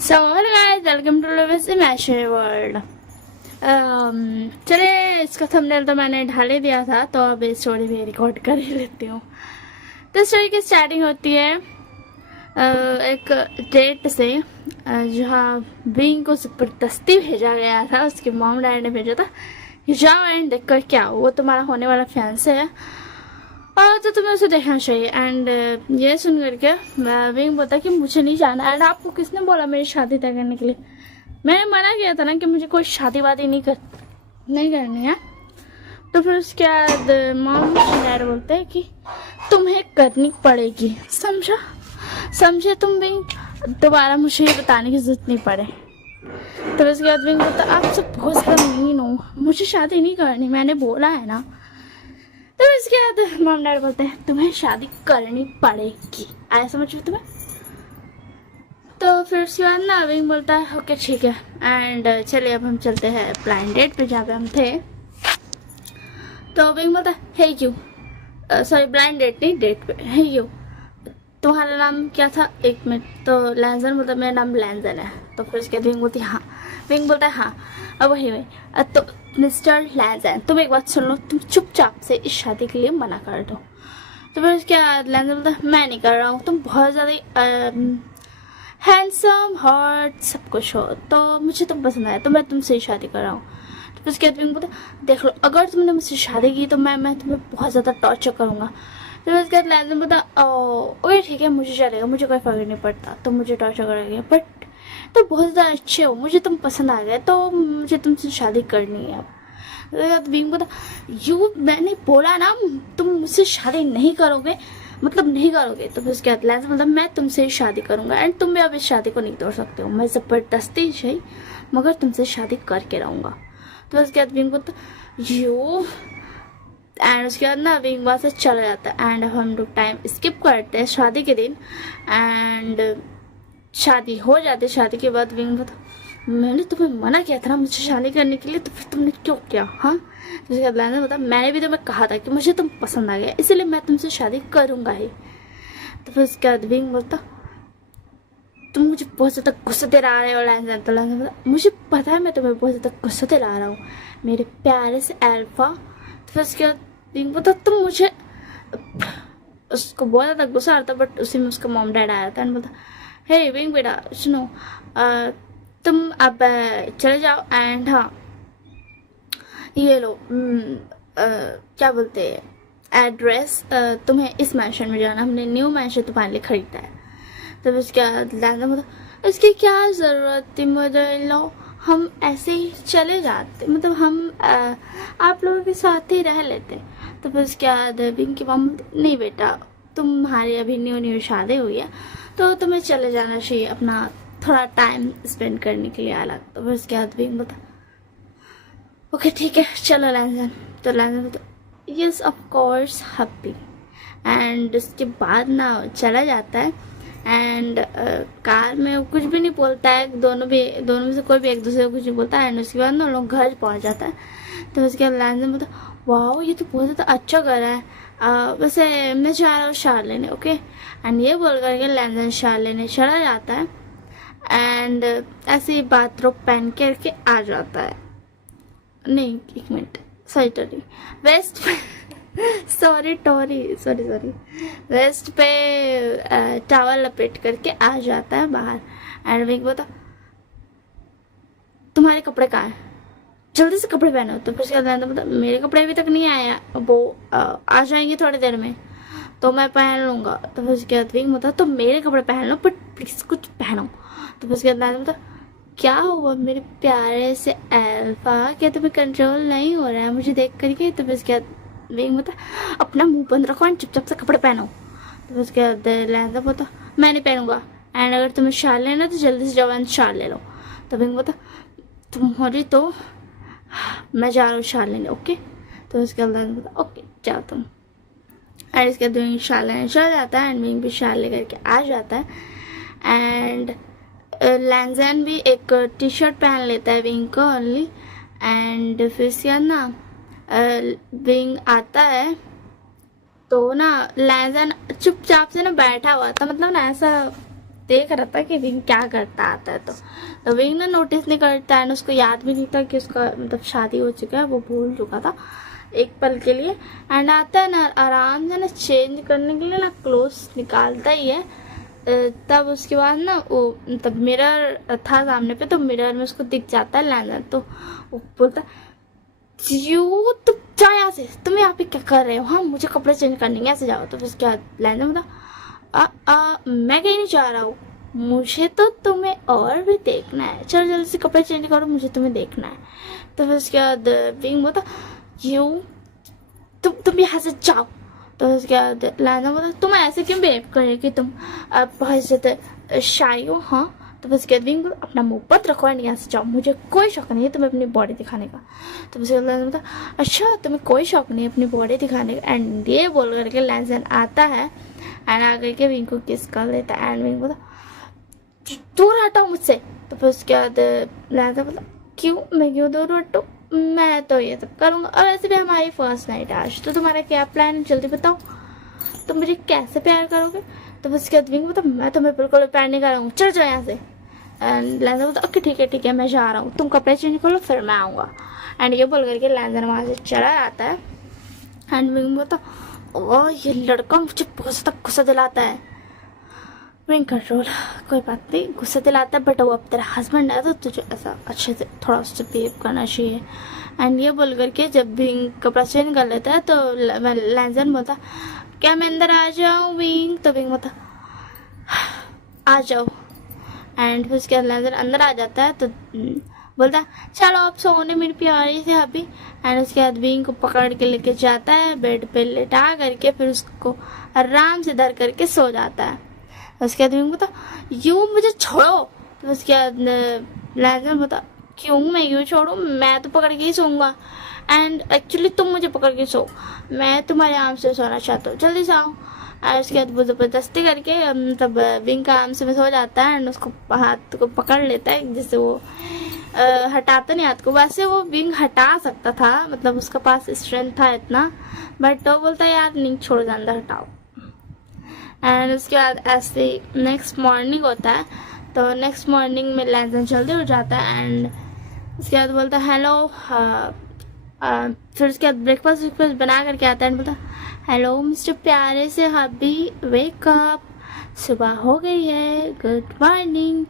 So hello guys, welcome to लिविस imaginary world. चलिए, इसका थंबनेल तो मैंने ढाल ही दिया था, तो अब स्टोरी भी रिकॉर्ड कर ही लेती हूँ। तो स्टोरी की स्टार्टिंग होती है एक डेट से, जहाँ बिंग को ज़बरदस्ती भेजा गया था। उसके मॉम डैड ने भेजा था कि जाओ एंड देख कर क्या, वो तुम्हारा होने वाला फियांसे है और तो तुम्हें उसे देखना चाहिए। एंड ये सुन करके विंग बोलता कि मुझे नहीं जाना। एंड आपको किसने बोला मेरी शादी तय करने के लिए? मैंने मना किया था ना कि मुझे कोई शादी वादी नहीं करनी है। तो फिर उसके बाद मॉम डैड बोलते हैं कि तुम्हें करनी पड़ेगी, समझे तुम विंग? दोबारा मुझे ये बताने की जरूरत नहीं पड़े। तो उसके बाद विंग बोलता आप सब बहुत ज़्यादा मीन हो, मुझे शादी नहीं करनी, मैंने बोला है ना। तो इसके बाद मॉम डैड बोलते हैं तुम्हें शादी करनी पड़ेगी, आया समझ में तुम्हें? तो फिर उसके बाद ना विंग बोलता है ओके ठीक है। एंड चलिए अब हम चलते हैं ब्लाइंड डेट पे जहाँ पे हम थे। तो विंग बोलता है हे यू, सॉरी ब्लाइंड डेट नहीं, डेट पे। हे यू, तुम्हारा नाम क्या था? एक मिनट। तो लैंजन बोलता मेरा नाम लैंजन है। तो फिर उसके बाद विंग बोलती हाँ, विंग बोलता है हाँ अब वही में। तो मिस्टर लैंजन तुम एक बात सुन लो, तुम चुपचाप से इस शादी के लिए मना कर दो। तो फिर उसके बाद लैंजन बोलता है मैं नहीं कर रहा हूँ, तुम बहुत ज़्यादा हैंडसम हॉट सब कुछ हो, तो मुझे तुम पसंद आया, तो मैं तुमसे ही शादी कर रहा हूँ। तो फिर उसके बाद विंग बोलता देख लो, अगर तुमने मुझसे शादी की तो मैं तुम्हें बहुत ज़्यादा टॉर्चर करूँगा। तो उसके बाद लैंजन बोलता ओके ठीक है मुझे चलेगा, मुझे कोई फर्क नहीं पड़ता, तो मुझे टॉर्चर करेंगे बट तो बहुत ज़्यादा अच्छे हो, मुझे तुम पसंद आ गए, तो मुझे तुमसे शादी करनी है अब। विंग बोलता यू, मैंने बोला ना तुम मुझसे शादी नहीं करोगे, मतलब नहीं करोगे। तो फिर उसके बाद लैंजन बोलता मैं तुमसे ही शादी करूंगा एंड तुम भी अब इस शादी को नहीं तोड़ सकते हो, मैं ज़बरदस्ती सही मगर तुमसे शादी करके रहूँगा। तो उसके बाद विंग बोलता यू, एंड उसके बाद ना विंग वहाँ से चला जाता है। एंड हम लोग टाइम स्किप करते हैं शादी के दिन। एंड शादी हो जाती है। शादी के बाद विंग बोलता मैंने तुम्हें मना किया था ना मुझे शादी करने के लिए, तो फिर तुमने क्यों किया? हाँ। तो उसके बाद लैंजन बोलता मैंने भी तुम्हें कहा था कि मुझे तुम पसंद आ गया, इसलिए मैं तुमसे शादी करूँगा ही। तो फिर उसके बाद विंग बोलता तुम मुझे बहुत ज़्यादा गुस्सा दिला रहे हो लैंजन। तो लैंजन बोलता मुझे पता है मैं तुम्हें बहुत ज़्यादा गुस्सा दिला रहा हूँ मेरे प्यारे से अल्फा। तो फिर उसके बाद विंग बोलता तुम मुझे, उसको बहुत ज़्यादा गुस्सा आता, बट उसी में उसका मॉम डैड आया था एंड बोलता हे विंग बेटा सुनो, तुम अब चले जाओ एंड हाँ ये लो क्या बोलते हैं एड्रेस, तुम्हें इस मैंशन में जाना, हमने न्यू मैंशन तुम्हारे लिए खरीदा है। तो उसके बाद लैंजन बोलता इसकी क्या ज़रूरत थी मुझे, लो हम ऐसे ही चले जाते, मतलब हम आप लोगों के साथ ही रह लेते। तो फिर उसके बाद विंग की मम नहीं बेटा तुम्हारी अभी न्यू शादी हुई है, तो तुम्हें चले जाना चाहिए अपना थोड़ा टाइम स्पेंड करने के लिए अलग। तो फिर उसके बाद विंग बोलता ओके ठीक है चलो लैंजन। तो लैंजन बोलता yes of course happy. And उसके बाद ना चला जाता है। एंड कार में कुछ भी नहीं बोलता है, दोनों में से कोई भी एक दूसरे को कुछ नहीं बोलता। एंड उसके बाद ना लोग घर पहुंच जाता है। तो उसके बाद लैंजन बोलता वाह ये तो बहुत ज़्यादा अच्छा घर है, वैसे मैं जा रहा हूँ शार लेने, ओके। एंड ये बोल करके लैंजन शार लेने चला जाता है। एंड ऐसे ही बाथरोब पहन करके आ जाता है, नहीं एक minute sorry waist sorry waist पे टावल लपेट करके आ जाता है बाहर। एंड विंग बोलता तुम्हारे कपड़े कहाँ हैं, जल्दी से कपड़े पहनो। तो फिर उसके बाद बोलता मेरे कपड़े अभी तक नहीं आया, वो आ जाएंगे थोड़ी देर में तो मैं पहन लूँगा। तो फिर उसके बाद विंग बोलता तो मेरे कपड़े पहन लो बट प्लीज़ कुछ पहनो। तो फिर उसके बाद बोलता क्या हुआ मेरे प्यारे से अल्फा, क्या तुम्हें कंट्रोल नहीं हो रहा है मुझे देख करके? तो फिर उसके बाद विंग बोलता अपना मुंह बंद रखो एंड चुपचाप से कपड़े पहनो। तो फिर उसके बाद लैंजन बोलता मैं नहीं पहनूंगा, एंड अगर तुम्हें शाल लेना तो जल्दी से जाओ एंड शाल ले लो। तो विंग बोलता तुम्हारी तो मैं जा रहा हूँ शाल लेने, ओके। तो उसके बाद लैंजन बोलता ओके जाओ तुम। एंड इसके बाद विंग शाल लेने चल जाता है एंड विंग भी शाल लेकर के आ जाता है। एंड लैंजन भी एक टी शर्ट पहन लेता है विंग को ओनली। एंड फिर उसके बाद ना विंग आता है तो ना लैंजन चुपचाप से ना बैठा हुआ था, मतलब ना ऐसा देख रहा था कि विंग क्या करता आता है। तो विंग ना नोटिस नहीं करता है, उसको याद भी नहीं था कि उसका मतलब शादी हो चुका है, वो भूल चुका था एक पल के लिए। एंड आता है ना आराम से ना चेंज करने के लिए ना क्लोथ्स निकालता ही है। तब उसके बाद ना वो तब मिरर था सामने पे, तो मिरर में उसको दिख जाता है लैंडन। तो वो बोलता यू तुम जाओ यहाँ से, तुम यहाँ पे क्या कर रहे हो, हाँ मुझे कपड़े चेंज करने ऐसे जाओ। तो फिर उसके बाद लैंडन बोला मैं कहीं नहीं जा रहा हूँ, मुझे तो तुम्हें और भी देखना है, चलो जल्दी से कपड़े चेंज करो, मुझे तुम्हें देखना है। तो फिर उसके बाद विंग बोला यू तुम यहाँ से जाओ। तो उसके बाद लैंडन बोला तुम ऐसे क्यों बिहेव कर रहे कि तुम बहुत ज़्यादा शाई हो, हाँ। तो बस के विंग अपना मुंह बंद रखो एंड यहाँ से जाओ, मुझे कोई शौक नहीं है तुम्हें अपनी बॉडी दिखाने का। तो बस बोला अच्छा तुम्हें कोई शौक नहीं है अपनी बॉडी दिखाने का। एंड ये बोल करके लैंसन आता है एंड आकर के विंग को किस कर लेता है। एंड विंग बोला दूर हटाओ मुझसे। तो फिर उसके बाद लैंसन बोला क्यों, मैं क्यों दूर हटूँ, मैं तो ये सब करूँगा, और वैसे भी हमारी फर्स्ट नाइट आज, तो तुम्हारा क्या प्लान है जल्दी बताओ, तुम मुझे कैसे प्यार करोगे। तो बस के विंग बोला मैं तुम्हें बिल्कुल प्यार नहीं कर रहा हूँ, चल जाओ यहाँ से। एंड लैंसन बोलता ओके ठीक है मैं जा रहा हूँ, तुम कपड़े चेंज कर लो फिर मैं आऊँगा। एंड ये बोल करके लैंसन वहाँ से चला जाता है। एंड विंग बोलता ओह ये लड़का मुझे बहुत ज़्यादा गुस्सा दिलाता है। विंग कंट्रोल कोई बात नहीं, गुस्सा दिलाता है बट वो अब तेरा हस्बैंड है तो तुझे ऐसा अच्छे से थोड़ा उससे बिहेव करना चाहिए। एंड ये बोल करके जब विंग कपड़ा चेंज कर लेता है तो लैंसन बोलता क्या मैं अंदर आ जाऊँ विंग। तो विंग बोलता आ जाओ। एंड फिर उसके अंदर आ जाता है। तो बोलता चलो आप सोने मेरी प्यारी से अभी। एंड उसके बाद विंग को पकड़ के लेके जाता है बेड पे लेटा करके, फिर उसको आराम से धर करके सो जाता है। उसके बाद विंग बोलता यूँ मुझे छोड़ो। तो उसके बाद लैंसन बोलता क्यों मैं यूँ छोड़ूँ, मैं तो पकड़ के ही सोऊंगा। एंड एक्चुअली तुम मुझे पकड़ के सो, मैं तुम्हारे आर्म से सोना चाहता हूँ, जल्दी से आओ। और उसके बाद वो ज़बरदस्ती करके मतलब विंग का आर्म से में सो जाता है एंड उसको हाथ को पकड़ लेता है, जिससे वो हटाता नहीं हाथ को। वैसे वो विंग हटा सकता था, मतलब उसका पास स्ट्रेंथ था इतना, बट वो बोलता है यार नहीं छोड़ो अंदर हटाओ। एंड उसके बाद ऐसे नेक्स्ट मॉर्निंग होता है। तो नेक्स्ट मॉर्निंग में लैंसन जल्दी उठ जाता है एंड उसके बाद बोलता है हेलो। फिर उसके बाद ब्रेकफास्ट बना करके आता है एंड बोलता हेलो मिस्टर प्यारे से हबी वेक अप, सुबह हो गई है, गुड मॉर्निंग।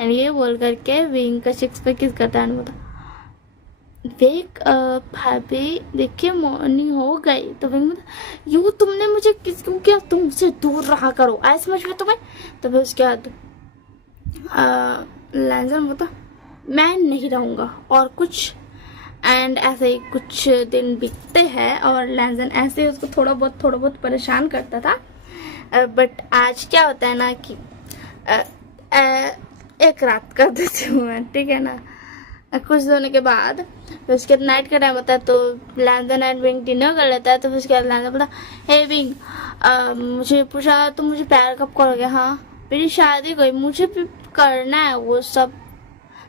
एंड ये बोल करके विंग का चिक्स पे किस करता है एंड बोलता वेक अप हबी, देखिए मॉर्निंग हो गई। तो विंग बोलता यूँ तुमने मुझे किस क्यों किया, तुम मुझे दूर रहा करो, ऐसा समझ में तुम्हें। तो फिर उसके बाद लैंसन बोलता मैं नहीं रहूँगा और कुछ। एंड ऐसे ही कुछ दिन बीतते हैं और लैंसन ऐसे ही उसको थोड़ा बहुत परेशान करता था। बट आज क्या होता है ना कि एक रात कर देती हूँ मैं, ठीक है ना। कुछ दिनों के बाद फिर उसके बाद नाइट का टाइम होता है तो लैंसन एंड विंग डिनर कर लेता है। तो फिर उसके बाद लैंसन बोलता हे विंग मुझे पूछा तुम मुझे प्यार कब करोगे, हाँ मेरी शादी गई मुझे भी करना है वो सब।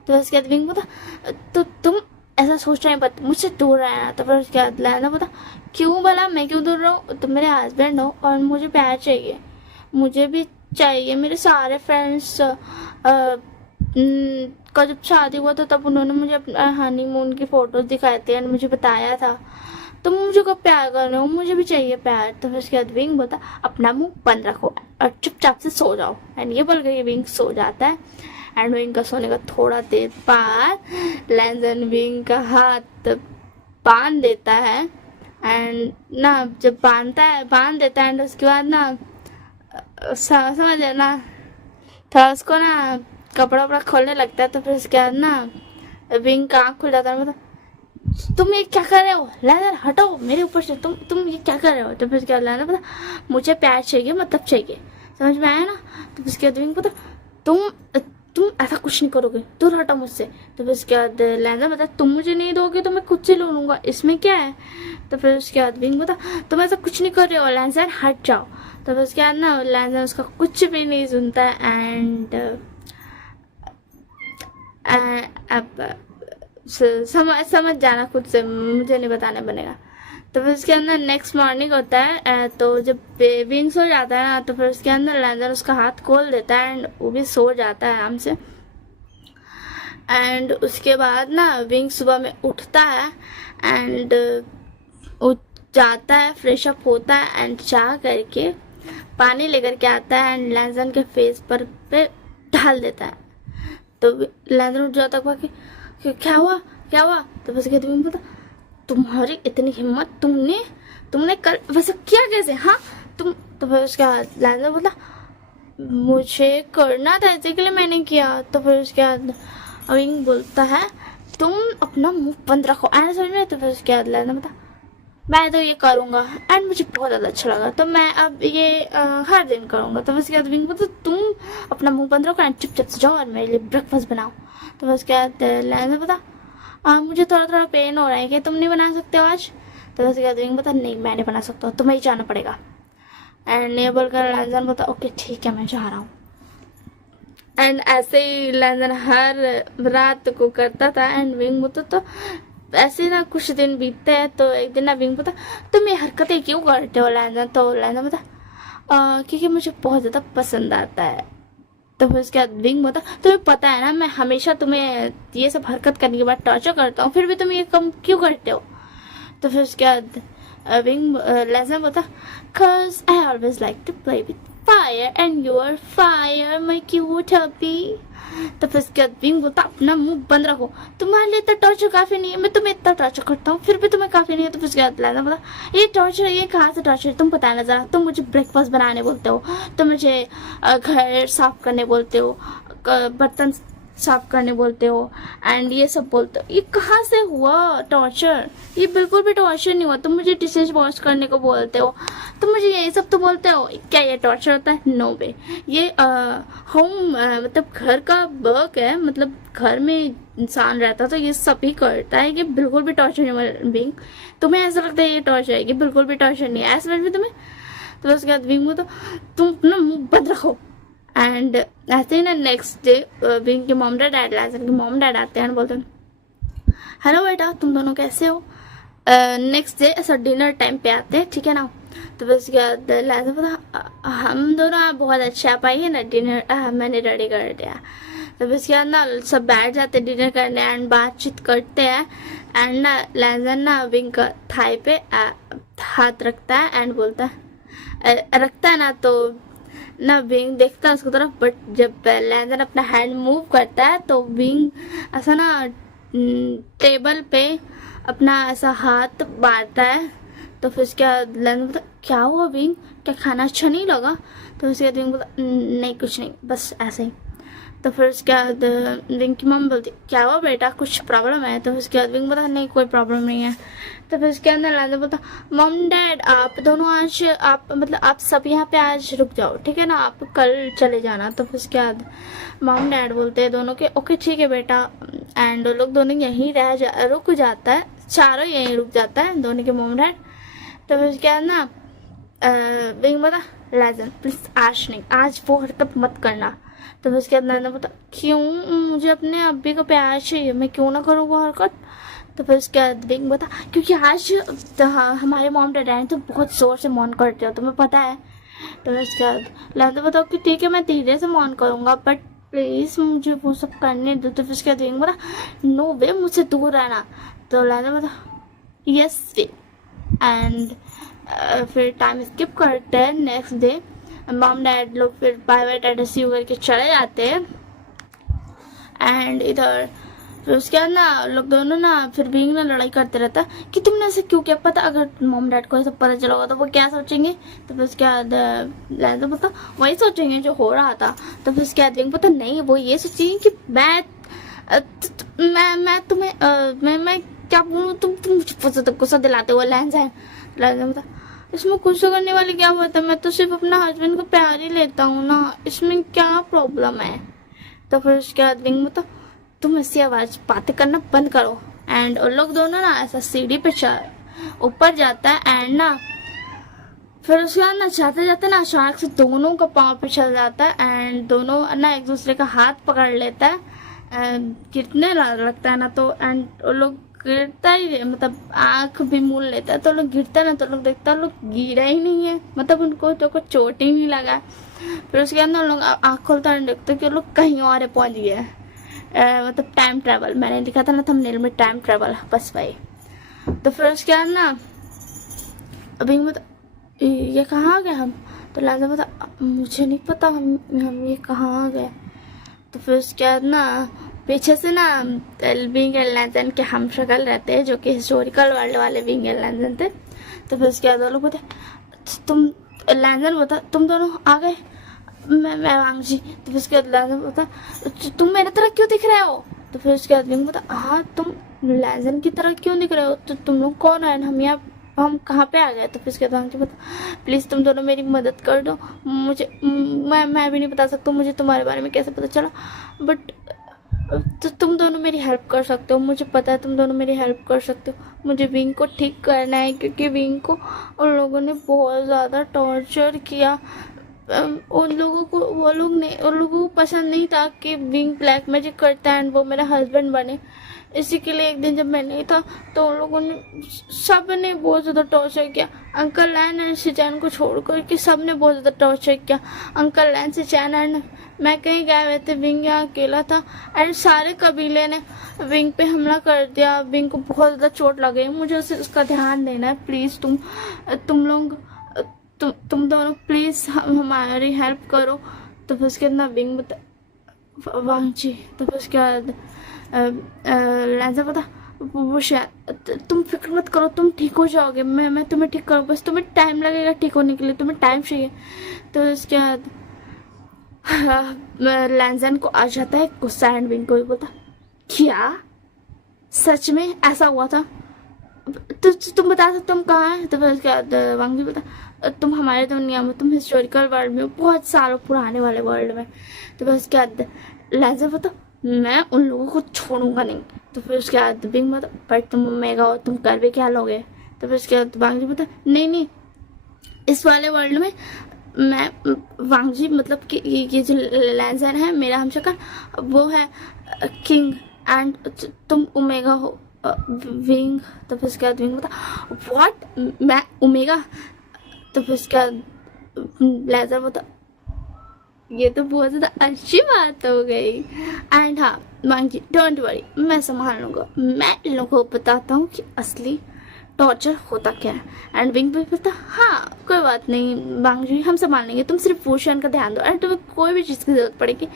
तो उसके बाद विंग बोलता तो तुम ऐसा सोच रहे हैं बट मुझसे दूर रहना। तो फिर उसके बाद लैंसन बोलता क्यों भला मैं क्यों दूर रहूँ, तुम मेरे हस्बैंड हो और मुझे प्यार चाहिए, मुझे भी चाहिए। मेरे सारे फ्रेंड्स का जब शादी हुआ था तब उन्होंने मुझे अपना हनीमून की फोटोज दिखाए थे एंड मुझे बताया था तुम मुझे कब प्यार कर रहे हो, मुझे भी चाहिए प्यार। तो फिर उसके बाद विंग बोलता अपना मुंह बंद रखो और चुपचाप से सो जाओ। एंड ये बोल कर विंग सो जाता है। एंड विंग का सोने का थोड़ा देर बाद लैंसन विंग का हाथ बांध देता है एंड ना जब बांध देता है एंड उसके बाद ना समझ है ना थोड़ा उसको ना कपड़ा वपड़ा खोलने लगता है। तो फिर उसके बाद ना विंग का आँख खुल जाता है, मतलब तुम ये क्या कर रहे हो लैंसन, हटो मेरे ऊपर से, तुम ये क्या कर रहे हो। तो फिर उसके बाद लैंसन बोला मुझे प्यार चाहिए मतलब चाहिए, समझ में आया ना। तो फिर उसके बाद विंग बोला तुम ऐसा कुछ नहीं करोगे, दूर हटो मुझसे। तो फिर उसके बाद लैंसन बता तुम मुझे नहीं दोगे तो मैं खुद से ले लूँगा, इसमें क्या है। तो फिर उसके बाद विंग बता तुम ऐसा कुछ नहीं कर रहे हो लैंसन, हट जाओ। तो फिर उसके बाद ना लैंसन उसका कुछ भी नहीं सुनता एंड अब समझ जाना खुद से, मुझे नहीं बताने बनेगा। तो फिर उसके अंदर नेक्स्ट मॉर्निंग होता है तो जब विंग सो जाता है ना तो फिर उसके अंदर लैंजर उसका हाथ खोल देता है एंड वो भी सो जाता है आराम से। एंड उसके बाद ना विंग सुबह में उठता है एंड वो जाता है, फ्रेश अप होता है एंड चाह करके पानी लेकर के आता है एंड लैंजर के फेस पर पे ढाल देता है। तो लैंजर उठ जाता है कि क्या हुआ क्या हुआ। तो बस कहते विंग बोलता तुम्हारी इतनी हिम्मत, तुमने कल वैसे किया कैसे, हाँ तुम। तो फिर उसके बाद लैंजर बोलता मुझे करना था इसी के लिए मैंने किया। तो फिर उसके बाद विंग बोलता है तुम अपना मुंह बंद रखो एंड समझ में। तो फिर उसके बाद लैंजर बोलता मैं तो ये करूंगा एंड मुझे बहुत ज़्यादा अच्छा लगा तो मैं अब ये हर दिन करूंगा। तो उसके बाद विंग बोलता तुम अपना मुंह बंद रखो एंड चुपचाप से जाओ और मेरे लिए ब्रेकफास्ट बनाओ। तो उसके बाद लैंजर बोलता मुझे थोड़ा थोड़ा पेन हो रहा है कि तुम नहीं बना सकते हो आज। तो उसके बाद विंग बोलता नहीं मैं नहीं बना सकता, तुम्हें ही जाना पड़ेगा। एंड ये बोलकर लैंजर बोलता ओके ठीक है मैं जा रहा हूँ। एंड ऐसे ही लैंजर हर रात को करता था एंड विंग बोलता तो ऐसे ना कुछ दिन बीतते हैं। तो एक दिन ना विंग बोलता तुम ये हरकतें क्यों करते हो लैंजर। तो लैंजर बोलता क्योंकि मुझे बहुत ज़्यादा पसंद आता है। तो फिर उसके बाद विंग बोलता तुम्हें पता है ना मैं हमेशा तुम्हें ये सब हरकत करने के बाद टॉर्चर करता हूँ, फिर भी तुम ये कम क्यों करते हो। तो फिर उसके बाद विंग लैंजर बोलता cause I always like to play with fire and you're fire my cute hubby। तो फिर उसके बाद विंग बोलता अपना मुंह बंद रखो, तुम्हारे लिए इतना टॉर्चर काफी नहीं है, मैं तुम्हें इतना टॉर्चर करता हूँ फिर भी तुम्हें काफी नहीं है। तो फिर उसके बाद लैंजर बोलता ये टॉर्चर ये कहाँ से टॉर्चर, तुम बताना जरा। तुम मुझे ब्रेकफास्ट बनाने बोलते हो, तुम मुझे घर साफ करने बोलते हो, बर्तन साफ करने बोलते हो एंड ये सब बोलते हो, ये कहाँ से हुआ टॉर्चर, ये बिल्कुल भी टॉर्चर नहीं हुआ। तुम मुझे डिशेज वॉश करने को बोलते हो, तुम मुझे ये सब तो बोलते हो, क्या ये टॉर्चर होता है। नो वे, ये होम मतलब घर का वर्क है, मतलब घर में इंसान रहता तो ये सब ही करता है, ये बिल्कुल भी टॉर्चर नहीं। बिंग तुम्हें ऐसा लगता है ये टॉर्चर है, ये बिल्कुल भी टॉर्चर नहीं है ऐसा भी तुम्हें। तो उसके बाद बिंग तो तुम अपना मुंह बंद रखो। एंड ऐसे ही ना नेक्स्ट डे विंग के मॉम डैड लैंजर के मॉम डैड आते हैं बोलते हैं हेलो बेटा तुम दोनों कैसे हो। नेक्स्ट डे ऐसा डिनर टाइम पे आते हैं, ठीक है ना। तो बस लैंजर बोला हम दोनों आप बहुत अच्छा आप आइए ना डिनर मैंने रेडी कर दिया। तो बस ना सब बैठ जाते हैं डिनर करने एंड बातचीत करते हैं एंड ना लैंजर ना विंग का थाई पे हाथ रखता है एंड बोलता है रखता है ना तो ना विंग देखता है उसकी तरफ, बट जब लैंजर अपना हैंड मूव करता है तो विंग ऐसा ना टेबल पे अपना ऐसा हाथ मारता है। तो फिर उसके बाद लैंजर बोलता क्या हुआ विंग, क्या खाना अच्छा नहीं लगा। तो उसके बाद विंग बोलता नहीं कुछ नहीं बस ऐसे ही। तो फिर उसके बाद विंग की मम्मी बोलती क्या हुआ बेटा कुछ प्रॉब्लम है। तो उसके बाद विंग बोलता नहीं कोई प्रॉब्लम नहीं है। तो फिर उसके अंदर लैंजर बोलता मॉम डैड आप दोनों आज आप मतलब आप सब यहाँ पे आज रुक जाओ, ठीक है ना, आप कल चले जाना। तो फिर उसके बाद मॉम डैड बोलते हैं दोनों के ओके ठीक है बेटा एंड लोग दोनों यहीं रुक जाता है, चारों यहीं रुक जाता है दोनों के मॉम डैड। तो फिर उसके बाद ना विंग बोलता लैंजर प्लीज आज नहीं, आज वो हरकत मत करना। तो फिर उसके बाद लैंजर बोलता क्यों, मुझे अपने अब्बी को प्यार चाहिए, मैं क्यों ना करूँ वो हरकत। तो फिर उसके बाद विंग बोलता क्योंकि आज तो हमारे मॉम डैड आए तो बहुत ज़ोर से मौन करते हो तुम्हें पता है। तो फिर उसके बाद लैंजर बताओ कि ठीक है मैं धीरे से मौन करूँगा बट प्लीज़ मुझे वो सब करने दो। तो फिर उसके बाद विंग बोला नो वे मुझसे दूर रहना। तो लैंजर बोला यस वे एंड फिर टाइम स्किप करते हैं नेक्स्ट डे। मॉम डैड लोग फिर bye bye tata see you करके चले जाते हैं एंड इधर फिर उसके बाद ना लोग दोनों ना फिर विंग ना लड़ाई करते रहता कि तुमने ऐसे क्यों किया, पता अगर मॉम डैड को सब पता चला होगा तो वो क्या सोचेंगे। तो फिर उसके बाद लैंजर बोलता वही सोचेंगे जो हो रहा था। तो फिर उसके बाद विंग बोलता नहीं वो ये सोचेंगे कि मैं तुम्हें मैं क्या बोलूँ, तुम मुझे गुस्सा दिलाते हो। लैंजर बोलता इसमें गुस्सा करने वाली क्या बात है, मैं तो सिर्फ अपना हस्बैंड को प्यार ही लेता हूँ ना, इसमें क्या प्रॉब्लम है। तो फिर उसके बाद विंग बोलता तुम ऐसी आवाज बातें करना बंद करो एंड लोग दोनों ना ऐसा सीढ़ी पे ऊपर जाता है एंड ना फिर उसके बाद ना जाते जाते ना अचानक से दोनों का पाँव पे चल जाता है एंड दोनों ना एक दूसरे का हाथ पकड़ लेता है, गिरने लगता है ना तो एंड लोग गिरता ही, मतलब आंख भी मूल लेता है तो लोग गिरता है ना, तो लोग देखता है लोग गिरा ही नहीं है, मतलब उनको तो कोई चोट ही नहीं लगा। फिर उसके बाद ना लोग आंख खोलता है, देखते कि लोग कहीं और पहुंच गए, मतलब टाइम ट्रैवल। मैंने लिखा था ना थंबनेल में टाइम ट्रैवल, बस भाई। तो फिर उसके बाद ना अभी मतलब ये कहाँ आ गए हम, तो लाजा बता मुझे नहीं पता हम ये कहाँ आ गए। तो फिर उसके बाद ना पीछे से ना विंग एयरलाइंस के हम शक्ल रहते हैं जो कि हिस्टोरिकल वर्ल्ड वाले विंग एयरलाइंस थे। तो फिर उसके बाद वो लोग बोले तुम लैंजन बता तुम दोनों आ गए, मैं वांग जी। तो फिर उसके बाद लैंजन बता तुम मेरे तरह क्यों दिख रहे हो। तो फिर उसके बाद विंग बता हाँ तुम लैंजन की तरह क्यों दिख रहे हो, तो तुम लोग कौन है, हम कहाँ पे आ गए। तो फिर उसके बाद मुझे बता प्लीज़ तुम दोनों मेरी मदद कर दो, मुझे मैं भी नहीं बता सकता मुझे तुम्हारे बारे में कैसे पता चला, बट तो तुम दोनों मेरी हेल्प कर सकते हो, मुझे पता है तुम दोनों मेरी हेल्प कर सकते हो। मुझे विंग को ठीक करना है क्योंकि विंग को उन लोगों ने बहुत ज़्यादा टॉर्चर किया। उन लोगों को पसंद नहीं था कि विंग ब्लैक मैजिक करता है एंड वो मेरा हस्बैंड बने। इसी के लिए एक दिन जब मैं नहीं था तो उन लोगों ने सब ने बहुत ज़्यादा टॉर्चर किया, अंकल लैन एंड सिचैन को छोड़ कर के सब ने बहुत ज़्यादा टॉर्चर किया। अंकल लैन सिचैन एंड मैं कहीं गए हुए थे, विंग यहाँ अकेला था एंड सारे कबीले ने विंग पे हमला कर दिया। विंग को बहुत ज़्यादा चोट लग गई, मुझे उसका ध्यान देना है। प्लीज़ तुम लोग तुम दोनों प्लीज़ हमारी हेल्प करो। तो फिर उसके बाद ना विंग बता वांग जी। तो फिर उसके बाद लैंजा बता वो शायद तुम फिक्र मत करो, तुम ठीक हो जाओगे, मैं तुम्हें ठीक करूँ, बस तुम्हें टाइम लगेगा ठीक होने के लिए, तुम्हें टाइम चाहिए। तो इसके बाद लैंजन को आ जाता है गुस्सा एंड विंग को भी बोलता क्या सच में ऐसा हुआ था, तो तुम बता सकते तुम कहाँ है। तो फिर उसके बाद वांग जी बता तुम हमारे दुनिया में, तुम हिस्टोरिकल वर्ल्ड में, बहुत सालों पुराने वाले वर्ल्ड में। तो फिर उसके बाद लैंजन बता मैं उन लोगों को छोड़ूंगा नहीं। तो फिर उसके बाद विंग बता पर तुम ओमेगा हो, तुम कर भी क्या लोगे। तो फिर उसके बाद वांग जी बता नहीं इस वाले वर्ल्ड में मैं वांग जी मतलब कि ये जो लैंजन है मेरा हमशक्ल वो है किंग एंड तुम ओमेगा हो विंग। तो फिर उसके बाद विंग बता व्हाट मैं ओमेगा। तो फिर उसके बाद लैंजन बता ये तो बहुत ज़्यादा अच्छी बात हो गई एंड हाँ वांग जी डोंट वरी मैं संभाल लूँगा, मैं इन लोगों को बताता हूँ कि असली टॉर्चर होता क्या है। एंड विंग भी बोलता हाँ कोई बात नहीं वांग जी हम संभाल लेंगे, तुम सिर्फ पोषण का ध्यान दो एंड तुम्हें कोई भी चीज़ की जरूरत पड़ेगी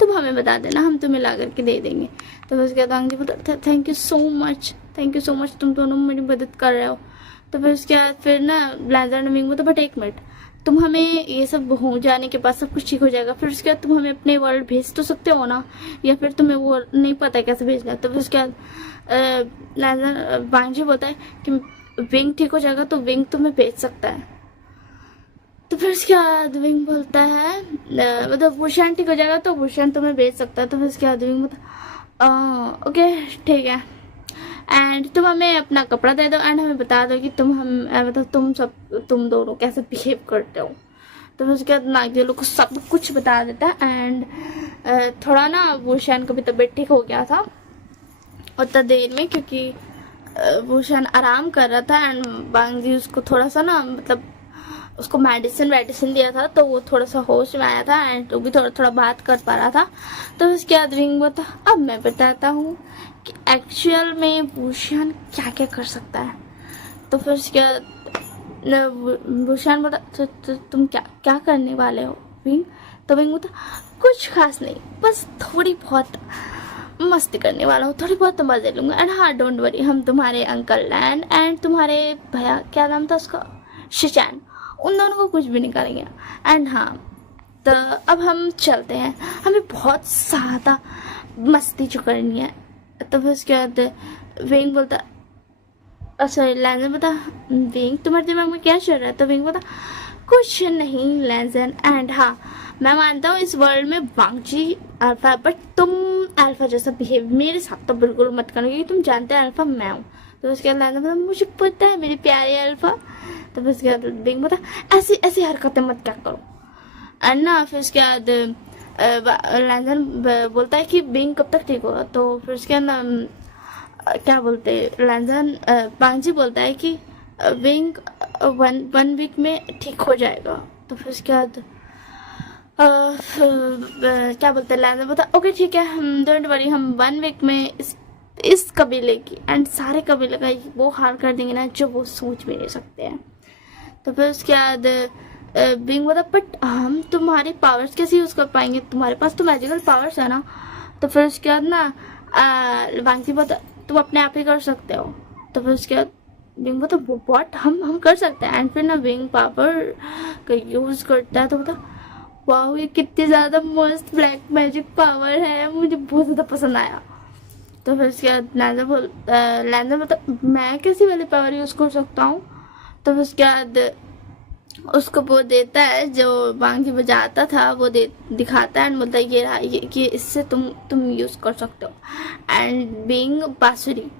तुम हमें बता देना, हम तुम्हें ला करके दे देंगे। तो उसके बाद वांग जी बोलता थैंक यू सो मच तुम दोनों मेरी मदद कर रहे हो। तो फिर उसके बाद फिर ना लैंजर ने विंग बोलता बट एक मिनट तुम हमें ये सब हो जाने के बाद सब कुछ ठीक हो जाएगा, फिर उसके बाद तुम हमें अपने वर्ल्ड भेज तो सकते हो ना, या फिर तुम्हें वो नहीं पता है कैसे भेजना है। तो फिर उसके बाद वांग जी बोलता है कि विंग ठीक हो जाएगा तो विंग तुम्हें भेज सकता है। तो फिर उसके बाद विंग बोलता है मतलब भूषण ठीक हो जाएगा तो भूषण तुम्हें भेज सकता है। तो फिर उसके बाद विंग बोलता ओके ठीक है एंड तुम हमें अपना कपड़ा दे दो एंड हमें बता दो कि मतलब तुम दोनों कैसे बिहेव करते हो। तो फिर उसके बाद नागदेव लोग को सब कुछ बता देता है एंड थोड़ा ना भूषण का भी तबीयत ठीक हो गया था उतना देर में, क्योंकि भूषण आराम कर रहा था एंड वांग जी उसको थोड़ा सा ना मतलब उसको मेडिसिन दिया था तो वो थोड़ा सा होश में आया था एंड वो भी थोड़ा बात कर पा रहा था। तो उसके बाद विंग बता अब मैं बताता हूँ कि एक्चुअल में भूषण क्या क्या कर सकता है। तो फिर उसके बाद भूषण बता तुम क्या करने वाले हो विंग। तो विंग बता कुछ खास नहीं बस थोड़ी बहुत मस्ती करने वाला हूँ, थोड़ी बहुत मजे लूंगा एंड हाँ डोंट वरी हम तुम्हारे अंकल लैंड एंड तुम्हारे भैया क्या नाम था उसका शिचैन उन दोनों को कुछ भी नहीं करेंगे। एंड हाँ तो अब हम चलते हैं, हमें बहुत ज़्यादा मस्ती जो करनी है। तो फिर उसके बाद विंग बोलता अच्छा लैंजन बता विंग तुम्हारे दिमाग में क्या चल रहा है। तो विंग बोलता कुछ नहीं लैंजन एंड हाँ मैं मानता हूँ इस वर्ल्ड में वांग जी अल्फा, बट तुम अल्फा जैसा बिहेव मेरे साथ तो बिल्कुल मत करो क्योंकि तुम जानते हैं अल्फा मैं हूँ। तो उसके बाद लैंजन बोलता मुझे पता है मेरी प्यारी अल्फा। तो फिर उसके बाद विंग बोलता ऐसी हरकतें मत क्या करो एंड ना फिर उसके बाद लैंजन बोलता है कि विंग कब तक ठीक होगा। तो फिर उसके बाद क्या बोलते लैंजन बांगजी बोलता है कि विंग वन वीक में ठीक हो जाएगा। तो फिर उसके बाद क्या बोलते लैंजन बोलता ओके ठीक है, हम डोंट वरी, हम 1 वीक में इस कबीले की एंड सारे कबीले का वो हाल कर देंगे ना जो वो सोच भी नहीं सकते हैं। तो फिर उसके बाद बिंग बोला बट हम तुम्हारी पावर्स कैसे यूज़ कर पाएंगे, तुम्हारे पास तो मैजिकल पावर्स है ना। तो फिर उसके बाद ना वांगजी बोला तुम अपने आप ही कर सकते हो। तो फिर उसके बाद बिंग बोला व्हाट, हम कर सकते हैं। एंड फिर ना बिंग पावर का यूज़ करता है। तो बोला वाह ये कितनी ज़्यादा मस्त ब्लैक मैजिक पावर है, मुझे बहुत ज़्यादा पसंद आया। तो फिर उसके बाद लैंजर मतलब मैं कैसी वाली पावर यूज़ कर सकता हूँ। तो फिर उसके बाद उसको वो देता है जो बांगी बजाता था, वो दिखाता है एंड बोलता है ये रहा, ये कि इससे तुम यूज़ कर सकते हो। एंड बीइंग बांसुरी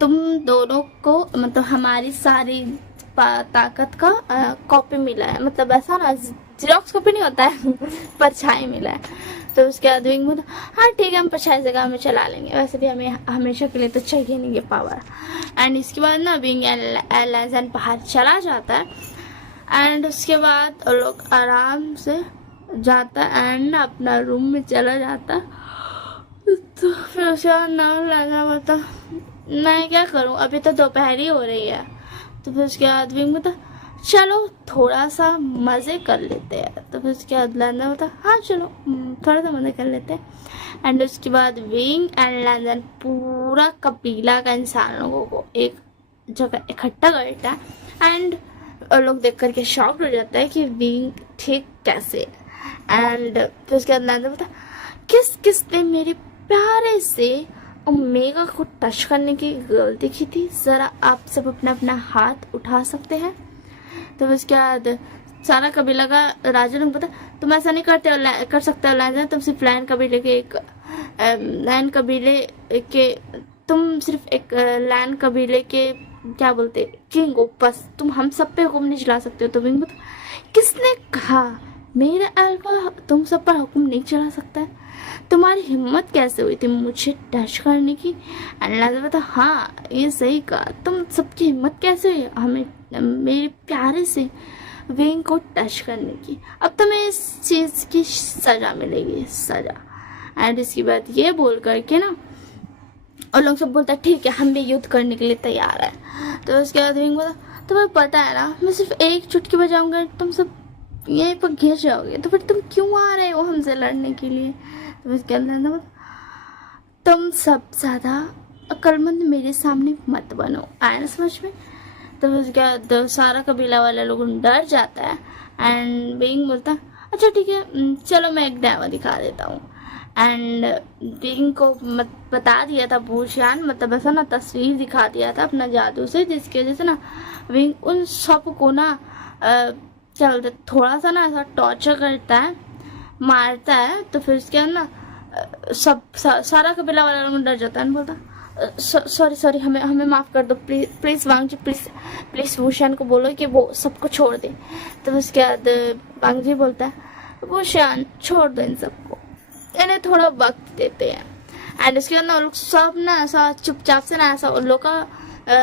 तुम दोनों को मतलब हमारी सारी ताकत का कॉपी मिला है, मतलब ऐसा ना जेरॉक्स कॉपी नहीं होता है परछाई मिला है। तो उसके बाद विंग बोलता हाँ ठीक है हम परछाई जगह में चला लेंगे, वैसे भी हमें हमेशा के लिए तो चाहिए नहीं ये पावर। एंड इसके बाद ना विंग एंड बाहर चला जाता है एंड उसके बाद लोग आराम से जाता एंड अपना रूम में चला जाता। तो फिर उसके बाद ना लगा बोलता मैं क्या करूं, अभी तो दोपहर ही हो रही है। तो फिर उसके बाद विंग बोलता चलो थोड़ा सा मज़े कर लेते हैं। तो फिर उसके बाद लैंडन बोलता हाँ चलो थोड़ा सा मज़े कर लेते हैं। एंड उसके बाद विंग एंड लैंडन पूरा कबीला का इंसान लोगों को एक जगह इकट्ठा करता है एंड लोग देख करके शॉक्ड हो जाता है कि विंग ठीक कैसे। एंड फिर उसके बाद लैंडन बोलता किसने मेरे प्यारे से ओमेगा को टच करने की गलती की थी, ज़रा आप सब अपना अपना हाथ उठा सकते हैं। तो उसके बाद सारा कबीला का राजा ने पता तुम ऐसा नहीं कर सकते हो लैंजन, तुम सिर्फ लैन कबीले के लैन कबीले के तुम सिर्फ एक लैन कबीले के क्या बोलते किंग हो, बस तुम हम सब पे हुक्म नहीं चला सकते हो। तो विंग किसने कहा मेरा अल्फा तुम सब पर हुक्म नहीं चला सकता है, तुम्हारी हिम्मत कैसे हुई थी मुझे टच करने की। एंड बता हाँ ये सही कहा, तुम सबकी हिम्मत कैसे हुई हमें मेरे प्यारे से विंग को टच करने की, अब तुम्हें इस चीज़ की सज़ा मिलेगी, सज़ा। एंड इसकी बात ये बोल करके ना और लोग सब बोलता है ठीक है हम भी युद्ध करने के लिए तैयार है। तो उसके बाद विंग बोला तुम्हें पता है ना मैं सिर्फ एक चुटकी बजाऊंगा तुम सब यहीं पर घिर जाओगे, तो फिर तुम क्यों आ रहे हो हमसे लड़ने के लिए। तो उसके अंदर तुम सब ज़्यादा अक्लमंद मेरे सामने मत बनो, आया ना समझ में। तो उसके बाद सारा कबीला वाला लोग डर जाता है एंड बिंग बोलता अच्छा ठीक है चलो मैं एक डेमो दिखा देता हूँ। एंड बिंग को बता दिया था भूषण, मतलब ऐसा ना तस्वीर दिखा दिया था अपना जादू से, जिसकी वजह से ना विंग उन सब को ना क्या बोलते थोड़ा सा ना ऐसा टॉर्चर करता है, मारता है। तो फिर उसके बाद ना सारा कबीला वाला लोग डर जाता है, बोलता सॉरी हमें माफ़ कर दो प्लीज़ वांगजी प्लीज़ भूषण को बोलो कि वो सबको छोड़ दे। तो उसके बाद वांगजी बोलता है भूषण छोड़ दो इन सबको, इन्हें थोड़ा वक्त देते हैं। एंड उसके बाद ना लोग सब ना ऐसा चुपचाप से ना ऐसा उन लोग का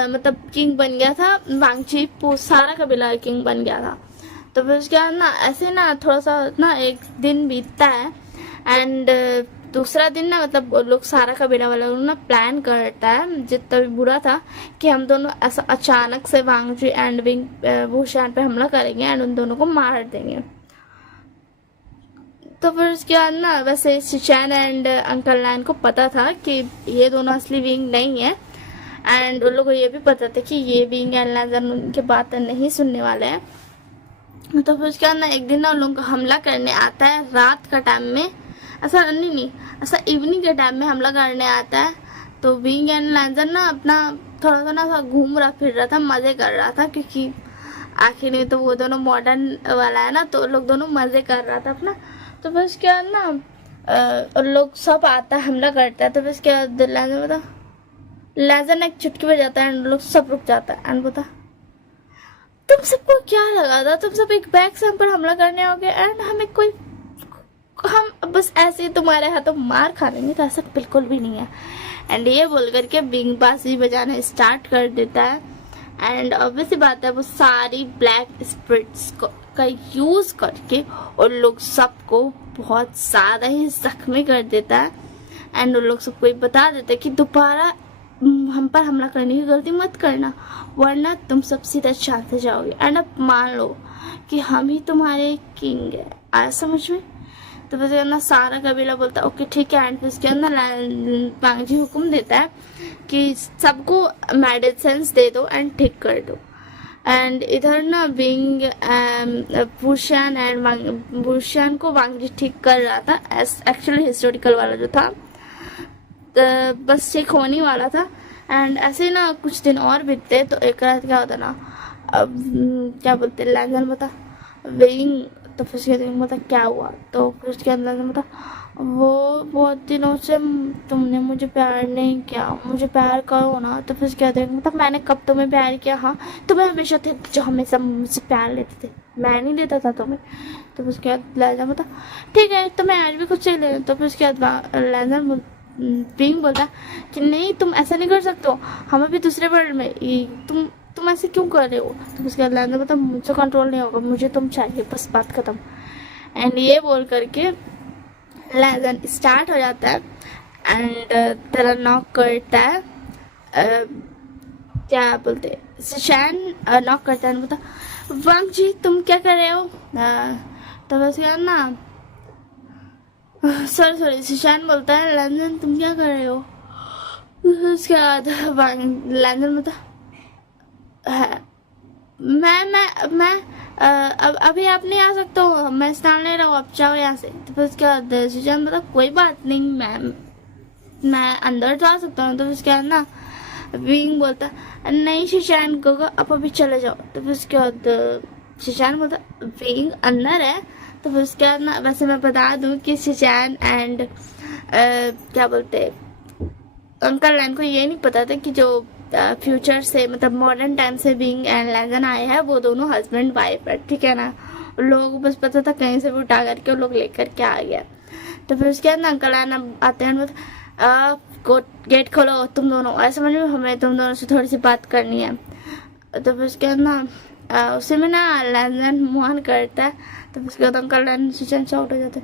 मतलब किंग बन गया था, वांगजी सारा कबीला किंग बन गया था। तो फिर उसके बाद ना ऐसे ना थोड़ा सा ना एक दिन बीतता है एंड दूसरा दिन ना मतलब लोग सारा कबीला वाला लोग ना प्लान करता है जितना भी बुरा था कि हम दोनों ऐसा अचानक से वांगजी एंड विंग भूषण पे हमला करेंगे एंड उन दोनों को मार देंगे। तो फिर उसके बाद ना वैसे शिचैन एंड अंकल लैन को पता था कि ये दोनों असली विंग नहीं है एंड उन लोगों को ये भी पता था कि ये विंग एंड लैन उनके बात नहीं सुनने वाले हैं। तो फिर उसके बाद ना एक दिन ना उन लोगों को हमला करने आता है रात का टाइम में, ऐसा नहीं ऐसा इवनिंग के टाइम में हमला करने आता है। तो विंग एंड लैंजर ना अपना थोड़ा सा ना घूम रहा फिर रहा था, मज़े कर रहा था, क्योंकि आखिर में तो वो दोनों मॉडर्न वाला है ना, तो लोग दोनों मज़े कर रहा था अपना। तो फिर उसके बाद ना लोग सब आता है हमला करता है। तो फिर उसके बाद लैंजर ने एक चुटकी बजाता है एंड लोग सब रुक जाता है एंड बोलता तुम सबको क्या लगा था, तुम सब एक बैग से हम पर हमला करने आओगे एंड हमें कोई हम बस ऐसे ही तुम्हारे हाथों मार खा लेंगे, तो ऐसा बिल्कुल भी नहीं है। एंड ये बोल करके बिंग बांसुरी बजाना स्टार्ट कर देता है। एंड ऑब्वियसली बात है, वो सारी ब्लैक स्पिरिट्स का यूज करके और लोग सबको बहुत ज्यादा ही जख्मी कर देता है। एंड उन लोग सबको बता देता है कि दोबारा हम पर हमला करने की गलती मत करना, वरना तुम सब सीधा चाहते जाओगे। एंड अब मान लो कि हम ही तुम्हारे किंग है, आया समझ में? तो बस ना सारा कबीला बोलता है ओके ठीक है। एंड फिर उसके अंदर बांगजी हुक्म देता है कि सबको मेडिसिन दे दो एंड ठीक कर दो। एंड इधर ना बिंग बुशान एंड बुशान को बांगजी ठीक कर रहा था। एक्चुअली हिस्टोरिकल वाला जो था बस चेक होने वाला था। एंड ऐसे ना कुछ दिन और बीतते, तो एक रात क्या होता ना, अब क्या बोलते लैंजन बता बिंग, तो फिर उसके दिन बता क्या हुआ। तो फिर उसके अंदर बता वो बहुत दिनों से तुमने मुझे प्यार नहीं किया, मुझे प्यार करो ना। तो फिर उसके दिन मतलब मैंने कब तुम्हें प्यार किया? हाँ तुम्हें हमेशा थे जो हमेशा मुझसे प्यार लेते थे, मैं नहीं देता था तुम्हें। तो फिर उसके बाद लैंजन बता ठीक है तो मैं आज भी कुछ नहीं ले। तो फिर उसके बाद लैंजन बिंग बोलता कि नहीं तुम ऐसा नहीं कर सकते हो, हम अभी दूसरे वर्ल्ड में, तुम ऐसे क्यों कर रहे हो? तो उसके बाद लैंजन बोलता मुझसे कंट्रोल नहीं होगा, मुझे तुम चाहिए, बस बात खत्म। एंड ये बोल करके लैंजन स्टार्ट हो जाता है। एंड तेरा नॉक करता है, क्या बोलते सुशान नॉक करता है, बोलता वांग जी तुम क्या कर रहे हो? तो उसके बाद ना सॉरी सुशान बोलता है लैंजन तुम क्या कर रहे हो? उसके बाद लैंजन बोलता है मैं अब अभी आप नहीं आ सकते हो, मैं स्नान ले रहा हूँ, आप जाओ यहाँ से। तो फिर उसके बाद सुशान बोलता कोई बात नहीं मैं अंदर जा सकता हूँ। तो फिर उसके बाद ना विंग बोलता नहीं सुशान को आप अभी चले जाओ। तो फिर उसके बाद सुशान बोलता विंग अंदर है। तो फिर उसके बाद ना वैसे मैं बता दूं कि सुशान एंड क्या बोलते अंकल लैन को ये नहीं पता था कि जो फ्यूचर से मतलब मॉडर्न टाइम से बिंग एंड लैंजन आए हैं वो दोनों हस्बैंड वाइफ है, ठीक है ना। लोगों को बस पता था कहीं से भी उठा करके वो लोग लेकर के आ गया। तो फिर उसके बाद ना अंकल लैन आते हैं, गेट खोलो तुम दोनों, ऐसे समझ में हमें तुम दोनों से थोड़ी सी बात करनी है। तो फिर उसके बाद ना उसी में ना लैंजन मोहन करता है। तो फिर उसके बाद अंकल लैन सुशान से आउट हो जाते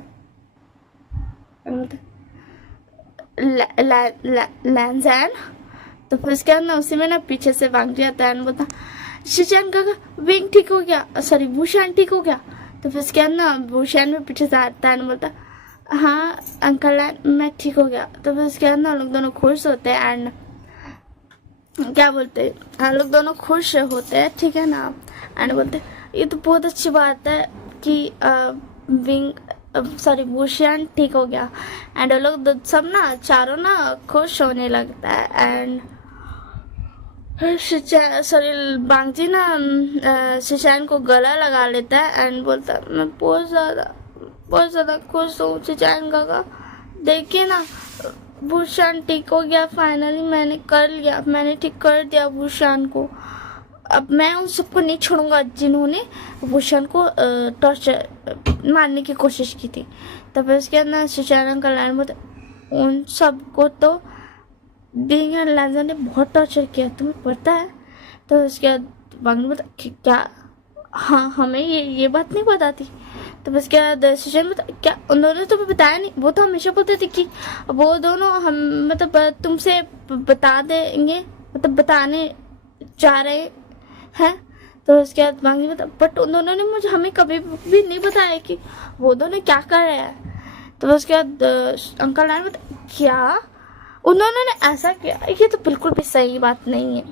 लैंजन। तो फिर उसके बाद ना उसी में ना पीछे से वांगजी आता है, बोलता सुशान का विंग ठीक हो गया, सॉरी भूषण ठीक हो गया। तो फिर उसके बाद ना भूषण भी पीछे से आता है, बोलता हाँ अंकल मैं ठीक हो गया। तो फिर उसके बाद ना लोग दोनों खुश होते हैं। एंड क्या बोलते हैं लोग दोनों खुश होते हैं, ठीक है ना। एंड बोलते ये तो बहुत अच्छी बात है कि विंग सॉरी भूषण ठीक हो गया। एंड लोग सब ना चारों ना खुश होने लगता है। एंड सॉरी बांगजी ना सुशान को गला लगा लेता है एंड बोलता मैं बहुत ज़्यादा खुश हूँ सुशान काका, देखिए ना भूषण ठीक हो गया फाइनली, मैंने ठीक कर दिया भूषण को। अब मैं उन सबको नहीं छोड़ूंगा जिन्होंने भूषण को टॉर्चर मारने की कोशिश की थी। तब उसके अंदर सुशान का लाइन बोलता उन सबको तो बिंग एंड लैंजन ने बहुत टॉर्चर किया, तुम्हें पता है? तो उसके बाद वांग बोलता क्या? हाँ हमें ये बात नहीं पता थी। तो उसके बाद सुशान बोलता क्या उन दोनों ने तुम्हें बताया नहीं? वो तो हमेशा बोलते थे कि वो दोनों हम मतलब तुमसे बता देंगे, मतलब बताने जा रहे हैं। तो उसके बाद वांग बोलता बट उन दोनों ने हमें कभी भी नहीं बताया कि वो दोनों क्या कर रहे हैं। तो उसके बाद अंकल नारायण बोलता क्या उन्होंने ऐसा किया? ये तो बिल्कुल भी सही बात नहीं है,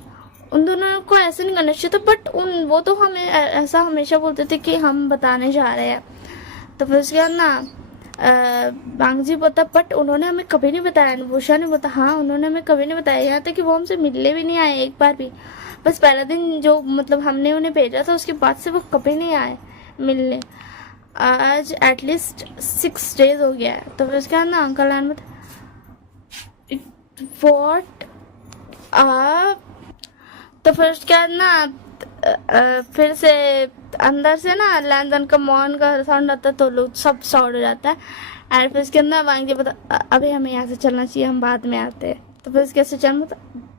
उन दोनों को ऐसे नहीं करना चाहिए था। बट वो तो हमें ऐसा हमेशा बोलते थे कि हम बताने जा रहे हैं। तो फिर उसके बाद ना बांगजी बोलता बट उन्होंने हमें कभी नहीं बताया। भूषण ने बोलता हाँ उन्होंने हमें कभी नहीं बताया, यहाँ तक कि वो हमसे मिलने भी नहीं आए एक बार भी। बस पहला दिन जो मतलब हमने उन्हें भेजा था उसके बाद से वो कभी नहीं आए मिलने। आज एटलीस्ट 6 days हो गया है। तो फिर उसके बाद ना अंकल लाइन में वॉट तो फिर उसके बाद ना फिर से अंदर से ना लैंडन का मॉन का साउंड आता है तो लोग सब साउंड हो जाता है। एंड फिर उसके अंदर वांग जी बता अभी हमें यहाँ से चलना चाहिए, हम बाद में आते हैं। तो फिर उसके चल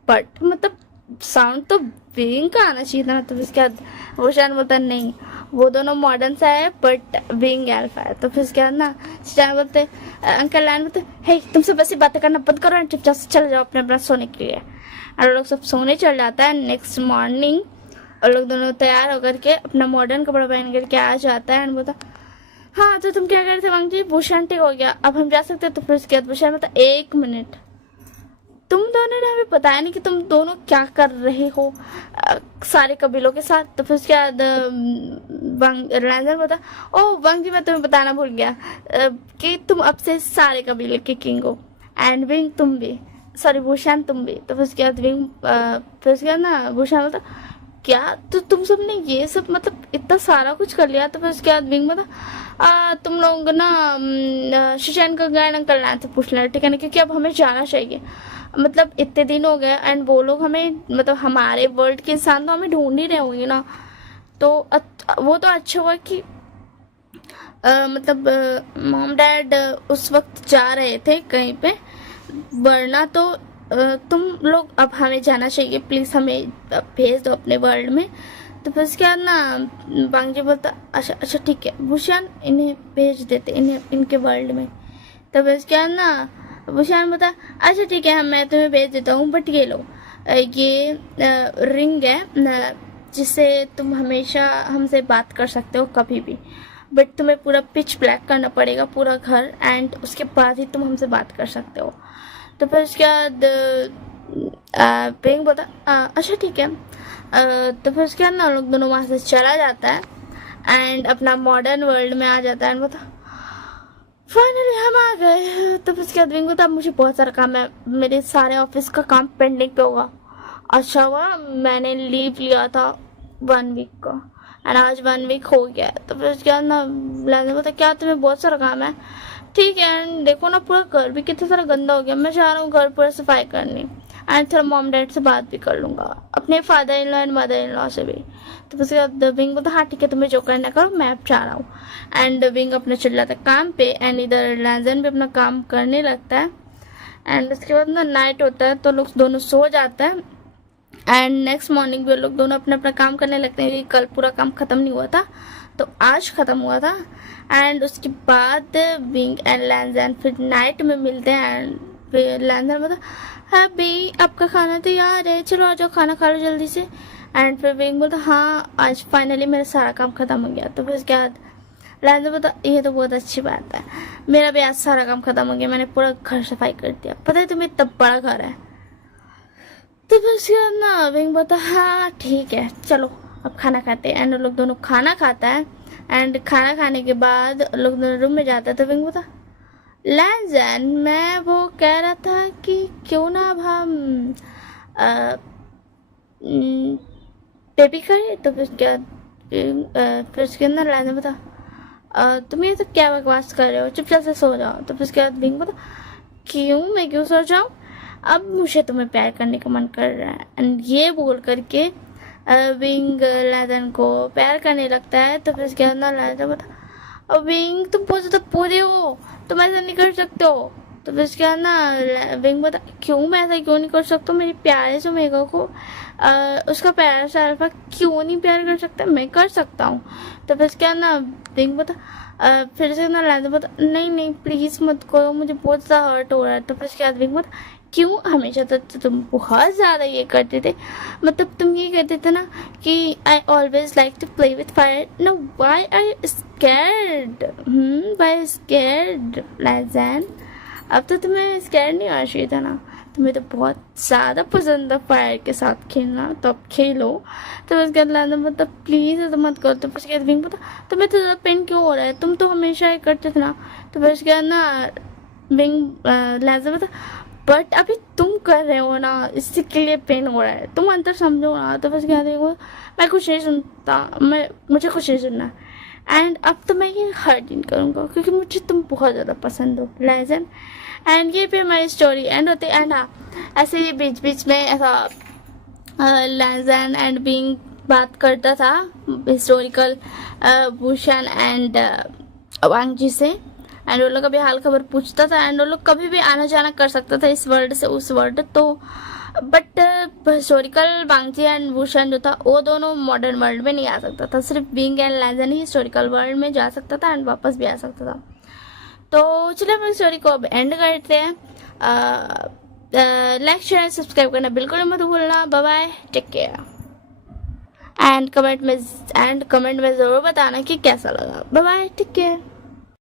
बट मतलब साउंड तो विंग का आना चाहिए था ना। तो फिर उसके बाद रोशन बोलता नहीं, वो दोनों मॉडर्न सा है बट विंग अल्फा है। तो फिर उसके बाद ना शान बोलते अंकल लैंड बोलते हे तुम सब ऐसी बातें करना बंद करो, चुपचाप से चले जाओ अपने अपना सोने के लिए। और लोग सब सोने चल जाता है। नेक्स्ट मॉर्निंग और लोग दोनों तैयार होकर के अपना मॉडर्न कपड़ा पहन करके आ जाता है। एंड बोलता हाँ तो तुम क्या कर रहे थे वांग जी, भूषण ठीक हो गया, अब हम जा सकते हैं। तो फिर उसके बाद भूषण बोलता 1 मिनट, तुम दोनों ने हमें बताया नहीं कि तुम दोनों क्या कर रहे हो सारे कबीलों के साथ। तो फिर उसके बाद लैंडन बोलता ओ वांग जी मैं तुम्हें बताना भूल गया कि तुम अब से सारे कबीले के किंग हो, एंड विंग तुम भी, सॉरी भूषण तुम भी। तो फिर उसके बाद विंग फिर उसके बाद ना भूषण बोलता क्या तो तुम सब ने ये सब मतलब इतना सारा कुछ कर लिया। तो फिर उसके बाद विंग बोलता तुम लोग ना शिशैन का गायन अंकल लैंड से पूछ लेना ठीक है ना, क्योंकि अब हमें जाना चाहिए। मतलब इतने दिन हो गए एंड वो लोग हमें मतलब हमारे वर्ल्ड के इंसान तो हमें ढूंढ ही रहे होंगे ना। तो वो तो अच्छा हुआ कि मतलब मॉम डैड उस वक्त जा रहे थे कहीं पे, वरना तो तुम लोग अब हमें जाना चाहिए, प्लीज़ हमें भेज दो अपने वर्ल्ड में। तो फिर उसके बाद ना वांग जी बोलता अच्छा ठीक है भूषण इन्हें भेज देते इन्हें इनके वर्ल्ड में। तो फिर उसके बाद ना भूषण बोलता अच्छा ठीक है मैं तुम्हें भेज देता हूँ, बट ये लो ये रिंग है जिससे तुम हमेशा हमसे बात कर सकते हो कभी भी, बट तुम्हें पूरा पिच ब्लैक करना पड़ेगा पूरा घर, एंड उसके बाद ही तुम हमसे बात कर सकते हो। तो फिर उसके बाद पिंग बोलता अच्छा ठीक है। तो फिर उसके बाद ना लोग दोनों वहाँ से चला जाता है एंड अपना मॉडर्न वर्ल्ड में आ जाता है एंड बोलता फाइनली हम आ गए। तो फिर उसके बाद विंग बोलता मुझे बहुत सारा काम है, मेरे सारे ऑफिस का काम पेंडिंग पे होगा। अच्छा हुआ मैंने लीव लिया था 1 वीक का एंड आज 1 वीक हो गया। तो फिर उसके बाद ना लैंडन बोलता क्या तुम्हें बहुत सारा काम है, ठीक है एंड देखो ना पूरा घर भी कितना सारा गंदा हो गया, मैं चाह रहा हूँ घर पूरा सफाई करनी एंड थोड़ा मॉम डैड से बात भी कर लूँगा, अपने father in law and mother in law से भी। तो उसके बाद विंग बोलता हाँ ठीक है तुम्हें जो करना करो मैं अब जा रहा हूँ। एंड विंग अपने चल जाता है काम पे एंड इधर लैंडन भी अपना काम करने लगता है। एंड उसके बाद ना नाइट होता है तो लोग दोनों सो जाते हैं एंड नेक्स्ट मॉर्निंग भी लोग दोनों अपना अपना काम करने लगते हैं। कल पूरा काम खत्म नहीं हुआ था तो आज खत्म हुआ था। एंड उसके बाद विंग एंड लैंडन फिर नाइट में मिलते हैं एंड फिर लैंडन बोलता अभी आपका खाना तैयार है, चलो आ जाओ खाना खा लो जल्दी से। एंड फिर विंग बोलता हाँ आज फाइनली मेरा सारा काम खत्म हो गया। तो फिर उसके बाद लैंडन बोलता ये तो बहुत अच्छी बात है, मेरा भी आज सारा काम खत्म हो गया, मैंने पूरा घर सफाई कर दिया, पता है तुम्हें इतना बड़ा घर है। तो फिर उसके बाद ना विंग बोलता हाँ ठीक है चलो अब खाना खाते हैं। एंड लोग दोनों खाना खाता है एंड खाना खाने के बाद लोग दोनों रूम में जाता है। तो विंग बोलता लैंडन मैं वो कह रहा था कि क्यों ना अब हम बेबी करें। तो फिर क्या फिर उसके अंदर लैंडन बोलता तुम ये तो क्या बकवास कर रहे हो, चुपचाप से सो जाओ। तो फिर उसके बाद विंग बोलता क्यों मैं क्यों सो जाऊँ, अब मुझे तुम्हें प्यार करने का मन कर रहा है। एंड ये बोल करके विंग लैंडन को प्यार करने लगता है। तो फिर उसके अंदर लैंडन बोलता विंग तुम बहुत ज़्यादा पूरे हो, तुम ऐसा नहीं कर सकते हो। तो फिर उसके बाद ना विंग बता क्यों मैं ऐसा क्यों नहीं कर सकता, मेरी प्यारे से मेगा को उसका प्यारा सा अल्फा क्यों नहीं प्यार कर सकता, मैं कर सकता हूँ। तो फिर उसके बाद ना विंग बता फिर से ना लैंडन बता नहीं प्लीज़ मत करो, मुझे बहुत ज़्यादा हर्ट हो रहा है। तो फिर उसके बाद विंग बता क्यों हमेशा तो तुम बहुत ज़्यादा ये करते थे, मतलब तुम ये कहते थे ना कि I always like to play with fire, no why are you scared, why scared Landon, अब तो तुम्हें स्कैर्ड नहीं होना चाहिए था ना, तुम्हें तो बहुत ज़्यादा पसंद है फायर के साथ खेलना, तो अब खेलो। तो उसके बाद लैंडन मतलब प्लीज़ ऐसा मत करो। तो फिर उसके बाद विंग पता तुम्हें तो ज़्यादा पेन क्यों हो रहा है, तुम तो हमेशा ये करते थे ना। तो फिर उसके बाद ना विंग लैंडन पता बट अभी तुम कर रहे हो ना इसी के लिए पेन हो रहा है, तुम अंदर समझो ना। तो बस क्या देखो मैं कुछ नहीं सुनता, मुझे कुछ नहीं सुनना एंड अब तो मैं ये हर्ट नहीं करूँगा क्योंकि मुझे तुम बहुत ज़्यादा पसंद हो लैंडन। एंड ये पे हमारी स्टोरी एंड होती है। एंड हाँ ऐसे ही बीच बीच में ऐसा लैंडन एंड विंग बात करता था हिस्टोरिकल भूषण एंड वांगजी से, एंड वो लोग कभी हाल खबर पूछता था, एंड वो लोग कभी भी आना जाना कर सकता था इस वर्ल्ड से उस वर्ल्ड। तो बट हिस्टोरिकल वांगजी एंड भूषण जो था वो दोनों मॉडर्न वर्ल्ड में नहीं आ सकता था, सिर्फ विंग एंड लेजन ही हिस्टोरिकल वर्ल्ड में जा सकता था एंड वापस भी आ सकता था। तो चलिए हम स्टोरी को अब एंड करते हैं। लाइक शेयर सब्सक्राइब करना बिल्कुल मत भूलना। Bye bye, take care, and comment में ज़रूर बताना कि कैसा लगा। Bye bye, take care.